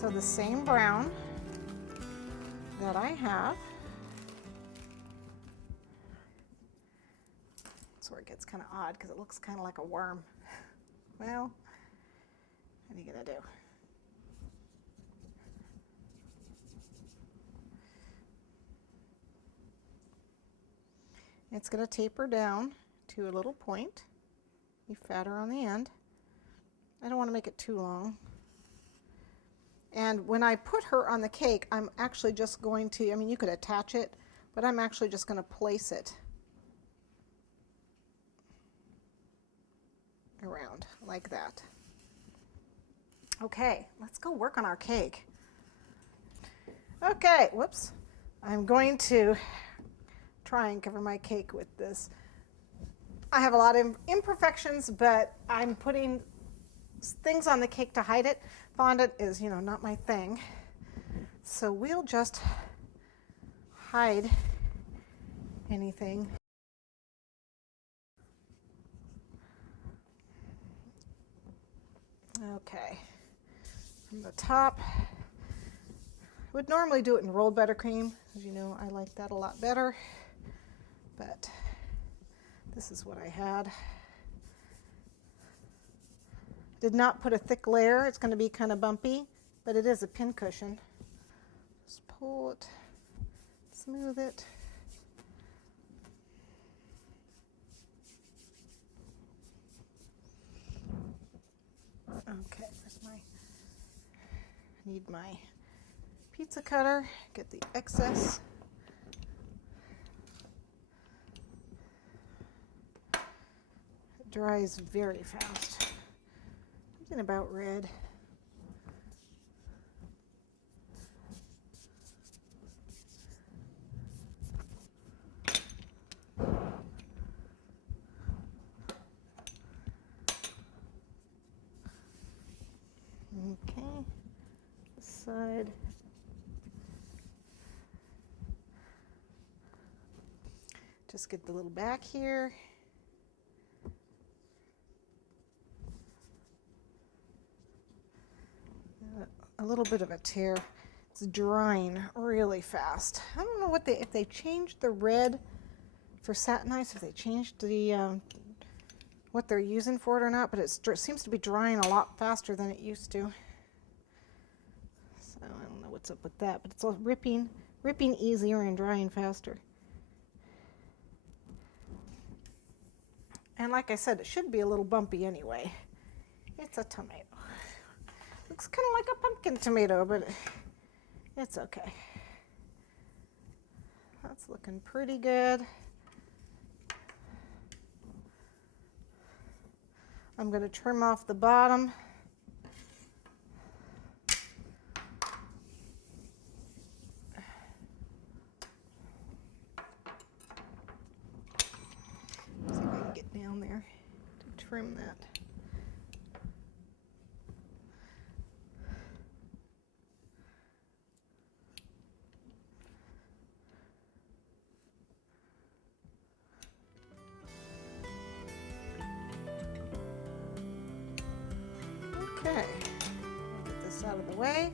So the same brown that I have. That's where it gets kind of odd because it looks kind of like a worm. Well, what are you gonna do? It's gonna taper down to a little point. Be fatter on the end. I don't want to make it too long. And when I put her on the cake, I'm actually just going to, I mean, you could attach it, but I'm actually just going to place it around like that. Okay, let's go work on our cake. Okay, whoops. I'm going to try and cover my cake with this. I have a lot of imperfections, but I'm putting things on the cake to hide it. Fondant is, not my thing. So we'll just hide anything. Okay, from the top, I would normally do it in rolled buttercream. As you know, I like that a lot better, but this is what I had. Did not put a thick layer. It's going to be kind of bumpy, but it is a pin cushion. Just pull it, smooth it. Okay, need my pizza cutter, get the excess. It dries very fast. Something about red. Okay, this side. Just get the little back here. A little bit of a tear. It's drying really fast. I don't know if they changed the red for satinized, if they changed the what they're using for it or not, but it seems to be drying a lot faster than it used to. So I don't know what's up with that, but it's all ripping easier and drying faster. And like I said, it should be a little bumpy anyway. It's a tomato. Looks kind of like a pumpkin tomato, but it's okay. That's looking pretty good. I'm going to trim off the bottom. See if I can get down there to trim that. Okay, get this out of the way.